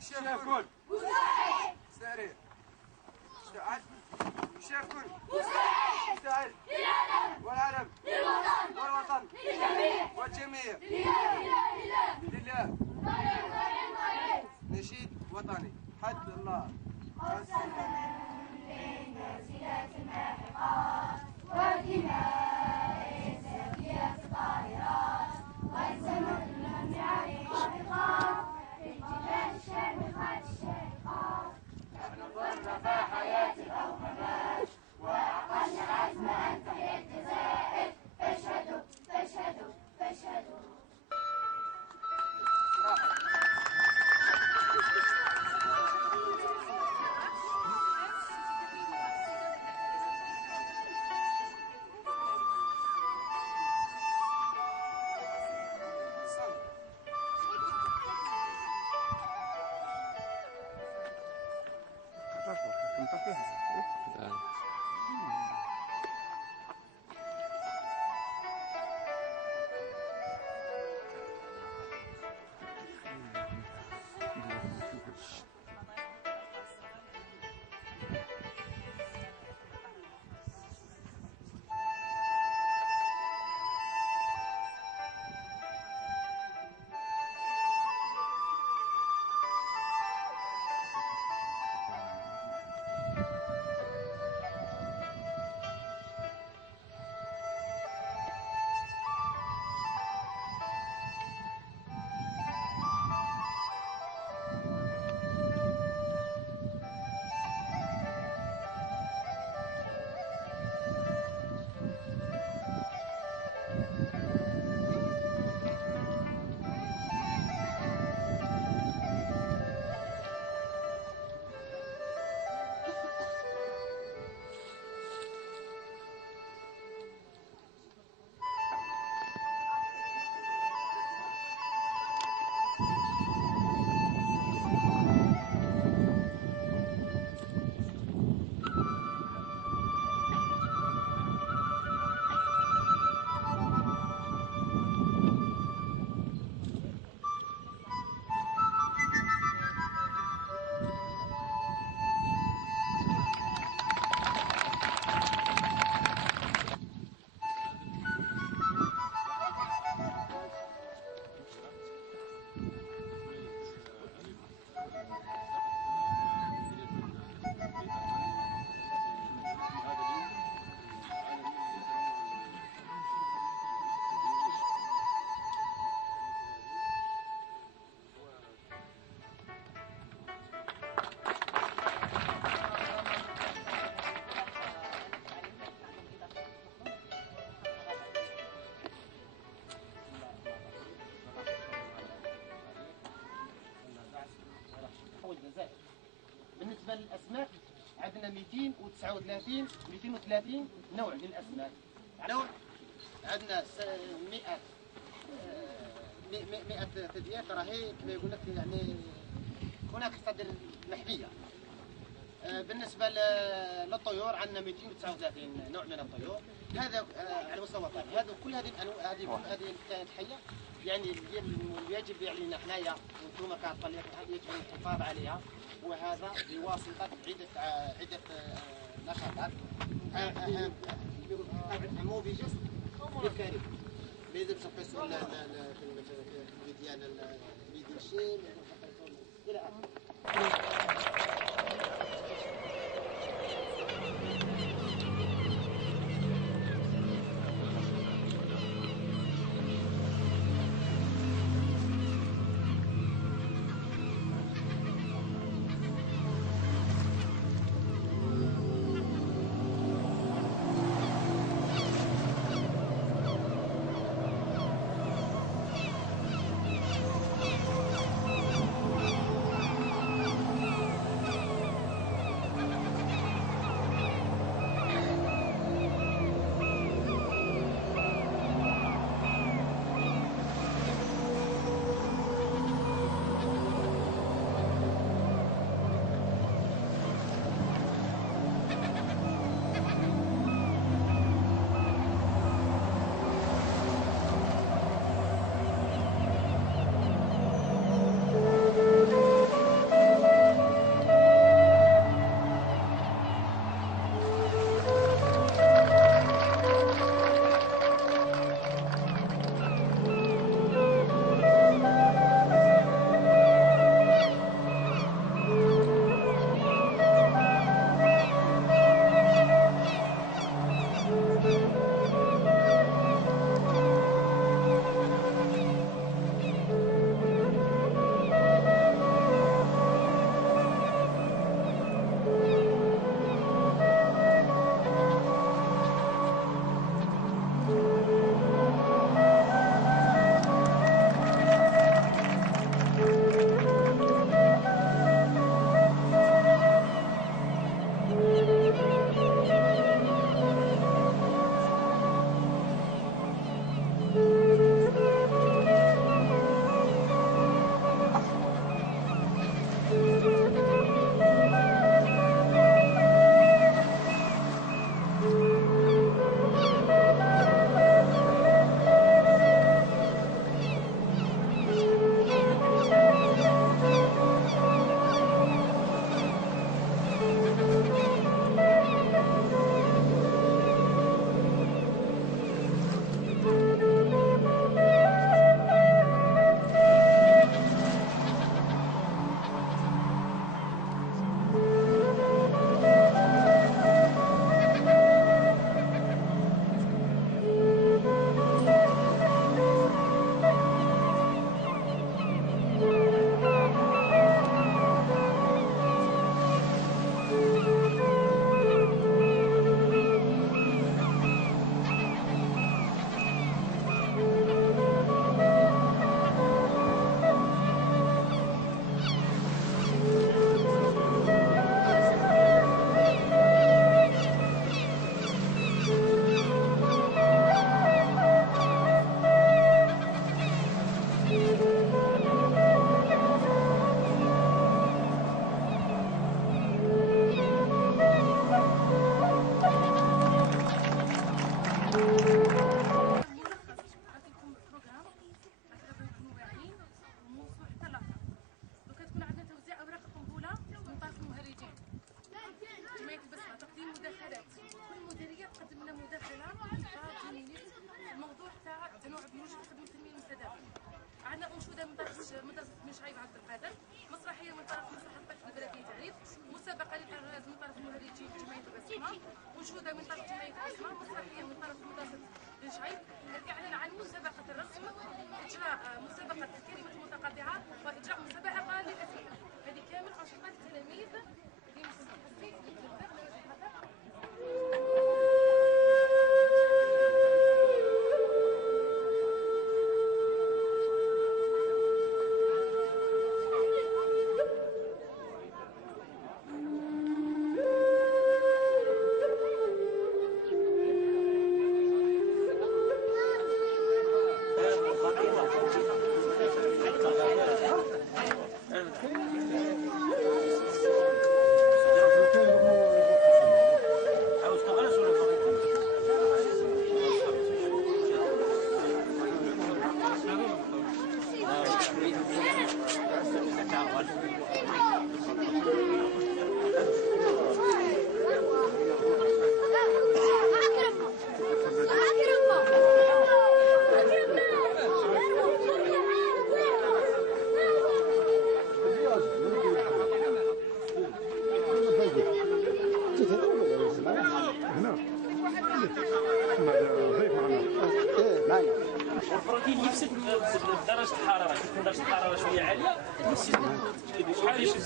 شاف كل ساري استعد شاف كل استعد والعلم والوطن والجميع لله نشيد وطني حد الله ودماء سافية طائرات والزمن لم يعرف وبقاف في الجبال الشامخات الشاهقات نحن ضرنا فحياة أو ممات وعقلنا عزم أن تحيا الجزائر فاشهدوا فاشهدوا فاشهدوا بالنسبة للأسماك عندنا 230 نوع من الأسماك. نوع عندنا 100 ثدييات راهي كما يقول لك يعني هناك صدر محمية. بالنسبة للطيور عندنا 239 نوع من الطيور، هذا على مستوى الطير. هذا كل هذه الأنواع، كل هذه الكائنات الحية يعني يجب علينا حنايا وانتم كطليق يجب الحفاظ عليها، وهذا بواسطة عدة نشاطات موفيجست للكارثة. لازم تقيسوا ديال الميديشين إلى آخره. منشودة من طرف جمعية الأسماء، مسرحية من طرف مدرسة بن شعيب، الإعلان عن مسابقة الرسم، إجراء مسابقة الكلمة المتقاطعة، وإجراء مسابقة للأسئلة. هذه كامل أنشطة التلاميذ في مؤسسة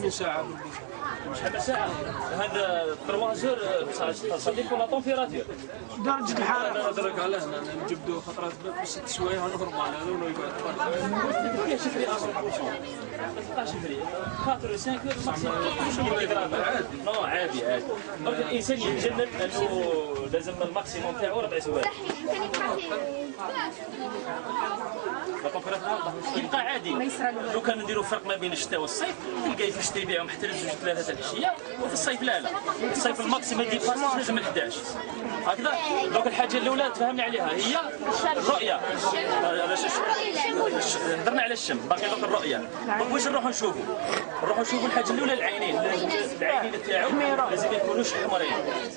8 ساعة. شحال من ساعة؟ هذا 3 جور ça dépend la température. درجة الحرارة. أنا درك على هنا نجبدو خطرات ب6 سوايع نهرب على هذا ونقعد ما كاينش فري ما تلقاش فري 4 5 عادي. نو عادي. دونك الإنسان يتجنب أنه لازم الماكسيموم تاعو 4 سوايع. يبقى عادي. لو كان نديروا فرق ما بين الشتاء والصيف تلقاي في الشتاء يبيعهم حتى ل 2 3 العشيه وفي الصيف لا. في الصيف الماكسيموم ديباساج لازم 11 هكذا. دونك الحاجه الاولى تفهمنا عليها هي الرؤيه. هضرنا على الشم باقي دوك الرؤيه. دونك واش نروحوا نشوفوا؟ نروحوا نشوفوا الحاجه الاولى العينين. العينين تاعو لازم يكونوش حمرين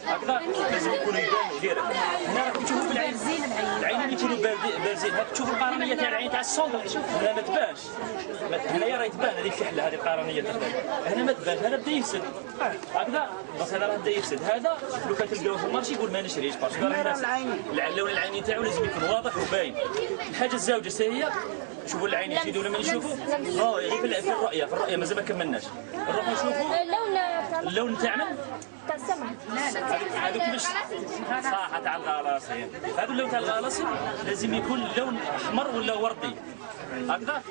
هكذا، لازم يكونوا يبانوا ديريكت. هنا راكم تشوفوا بالعين العينين يكونوا بارزين. هاك تشوفوا القرنيه تاع العين تاع الصندل هنا ما تبانش. هنايا راه تبان هذه الكحله هذه القرنيه تاع هنا ما تبانش. هذا بدا يفسد هكذا. دونك هذا راه بدا يفسد. هذا لو كان تلقاوه في المارشي يقول ما نشريش باسكو اللون العيني تاعو لازم يكون واضح وباين. الحاجه الزوجه هي شوفوا العين يزيدوا ولا ما نشوفوا؟ غير في الرؤيه مازال ما كملناش. نروحوا نشوفوا اللون تاعنا تاع السمع. هذو كيفاش صح تاع الغلاصين. هذا اللون تاع الغلاصين لازم يكون لون احمر ولا وردي هكذا.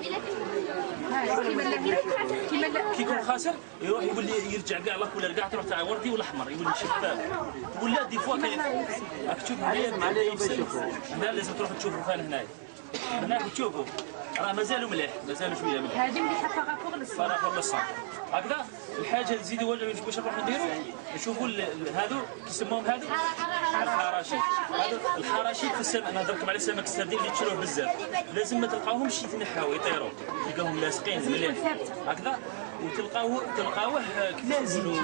كي يكون خاسر يروح يقول لي يرجع كاع لا كولر كاع تروح تاع وردي ولا احمر يولي شفاف. ولا دي فوا كاين راك تشوف هنا لازم تروح تشوفوا هنايا. هناك تشوفوا راه مازالوا مليح، مازالوا شويه مليح. هذه مليحه فراغ للصون هكذا. الحاجه اللي نزيدوا واش نروحوا نديروا نشوفوا هذو كيسموهم هذو الحراشيف. هذو الحراشيف في السمك. انا نهضركم على سمك السردين اللي تشروه بزاف. لازم ما تلقاوهمش يتنحاو يطيروا، تلقاوهم لاصقين مليح هكذا. وتلقاوه لازم زوجه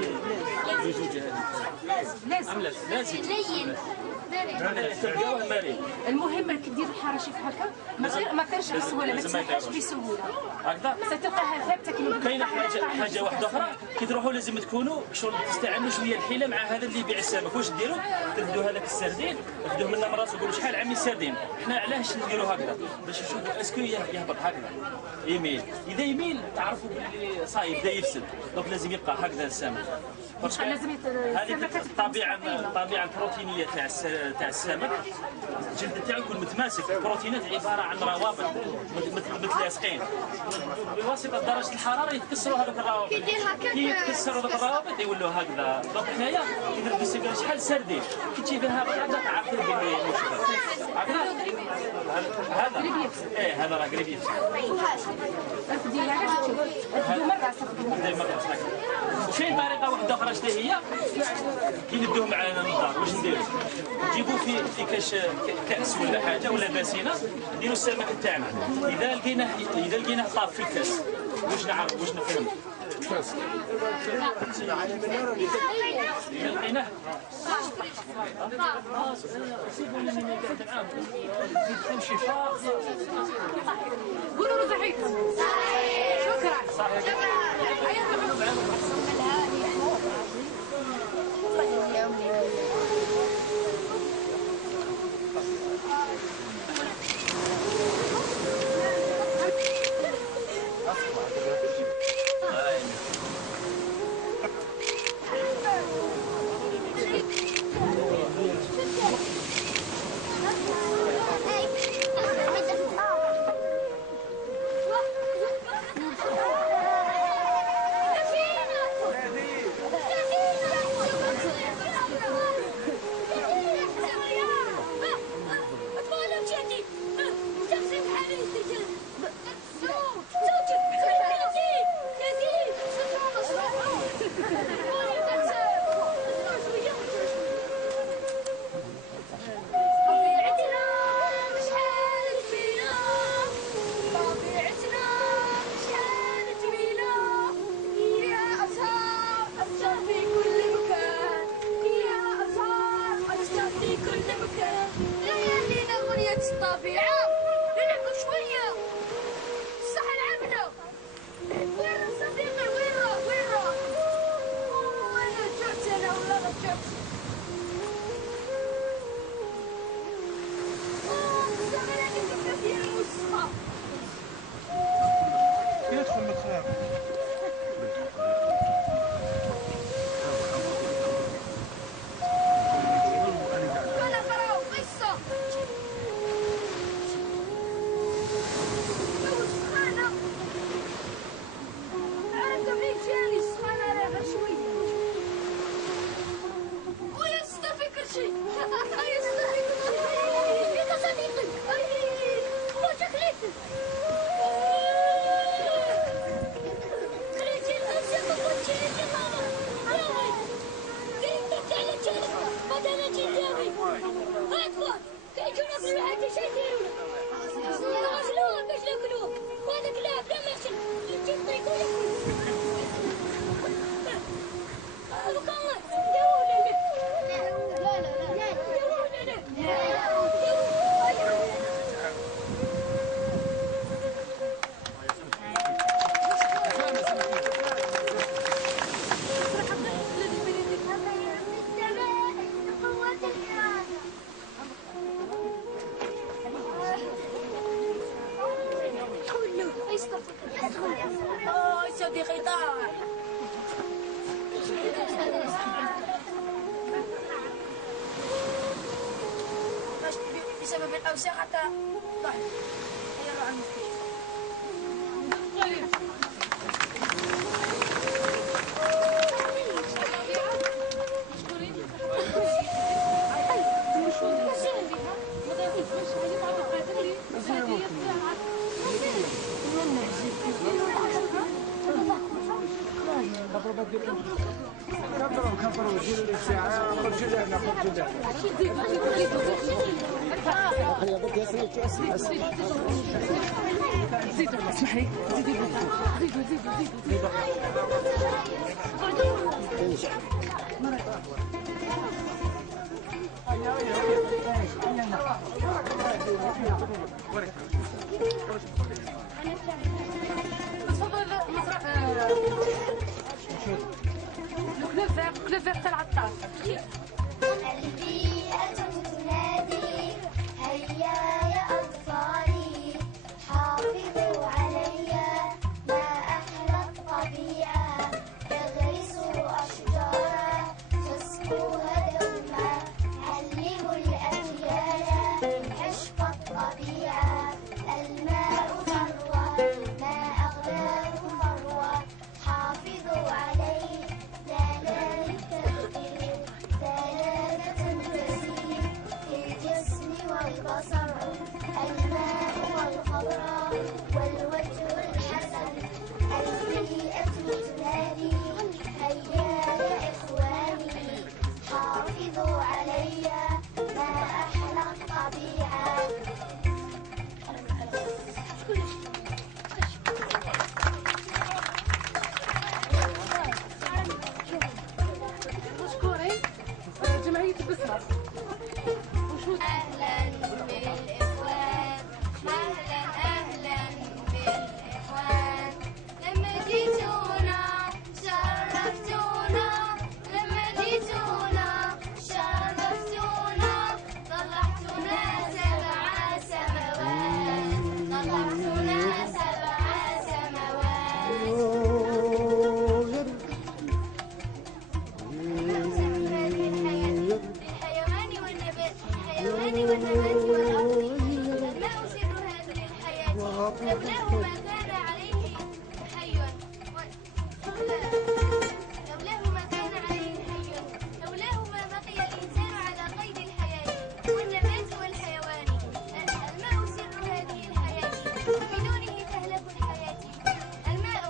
هذه لازم تلقاوه مريض. المهم كي دير الحراشيف هكا ما طيرش بسهوله، ما تسمحش بسهوله هكذا. ستلقاها ثابته كما كاينه حاجه واحده اخرى كي تروحوا لازم تكونوا شغل تستعملوا شويه الحيله مع هذا اللي يبيع السمك. واش ديروا؟ تاخذوا هذاك السردين تاخذوه من راسه وتقولوا شحال عمي السردين. حنا علاش نديروا هكذا؟ باش نشوفوا اسكو يهبط هكذا يميل. اذا يميل تعرفوا باللي صايب بدا يفسد. دونك لازم يبقى هكذا السمك. هذه الطبيعه البروتينيه تاع السمك. الجلد تاعو يكون متماسك. البروتينات عباره عن روابط متلاصقين. بواسطه درجه الحراره يتكسروا هذوك الروابط. كي يتكسروا هذوك الروابط يولوا هكذا. دونك حنايا كي درت بالسكر شحال سردين كي تجيبها هكذا تعرفوا باللي هكذا. هذا هذا راه قريب يفسد. وكاين طريقه واحده اخرى شنو هي؟ كي ندوه معنا للدار واش نديرو؟ نجيبو في كاس ولا حاجه ولا باسينه نديرو السمك تاعنا. اذا لقيناه طاب في الكاس واش نعرف واش نفهم؟ اذا لقيناه قولوا له صحيح. شكرا. بسبب الأوساخة ضعف. يلا على المستشفى. كفروا جيل الساعة خرجوا لنا زيدوا اسمح لي كلفة تاع العطار. البيئة تنادي هيا يا أطفالي حافظوا عليا ما أحلى الطبيعة اغرسوا أشجارا تسقوها دوما علموا الأجيال عشق الطبيعة الماء ثروة ما أغلاه ثروة حافظوا عليه لا للتفكير سلامة تسير في الجسم والبصر الماء والخضراء والوجه الحسن البيئة تنادي هيا يا إخواني حافظوا عليا ما أحلى الطبيعة مشكورين جمعية بسمة. أهلا بالإخوان أهلا أهلا بالإخوان لما جيتونا شرفتونا لما جيتونا شرفتونا طلعتونا سبع سماوات طلعتونا سبع سماوات للحيوان والنبات والأرض الماء سر هذه الحياة لولاه ما كان عليه حي لولاه ما كان عليه حي لولاه ما بقي الإنسان على قيد الحياة والنبات والحيوان الماء سر هذه الحياة وبدونه تهلك الحياة الماء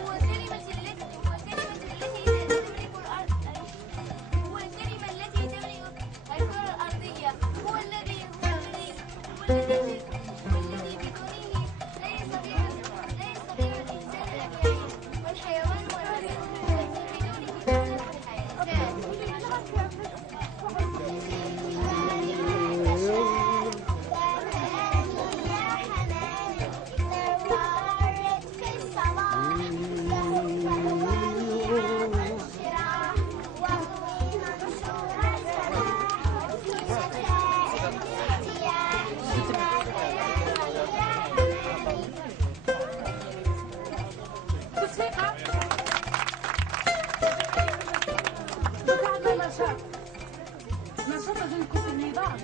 هو الكلمة التي تملك الأرض هو الكلمة التي تملك الكرة الأرضية هو الذي بدونه لا يستطيع الإنسان أن يعيش والحيوان والنبات بدونه تهلك الحياة تصفيقة وقعدنا نشاط عشان نكون النظام.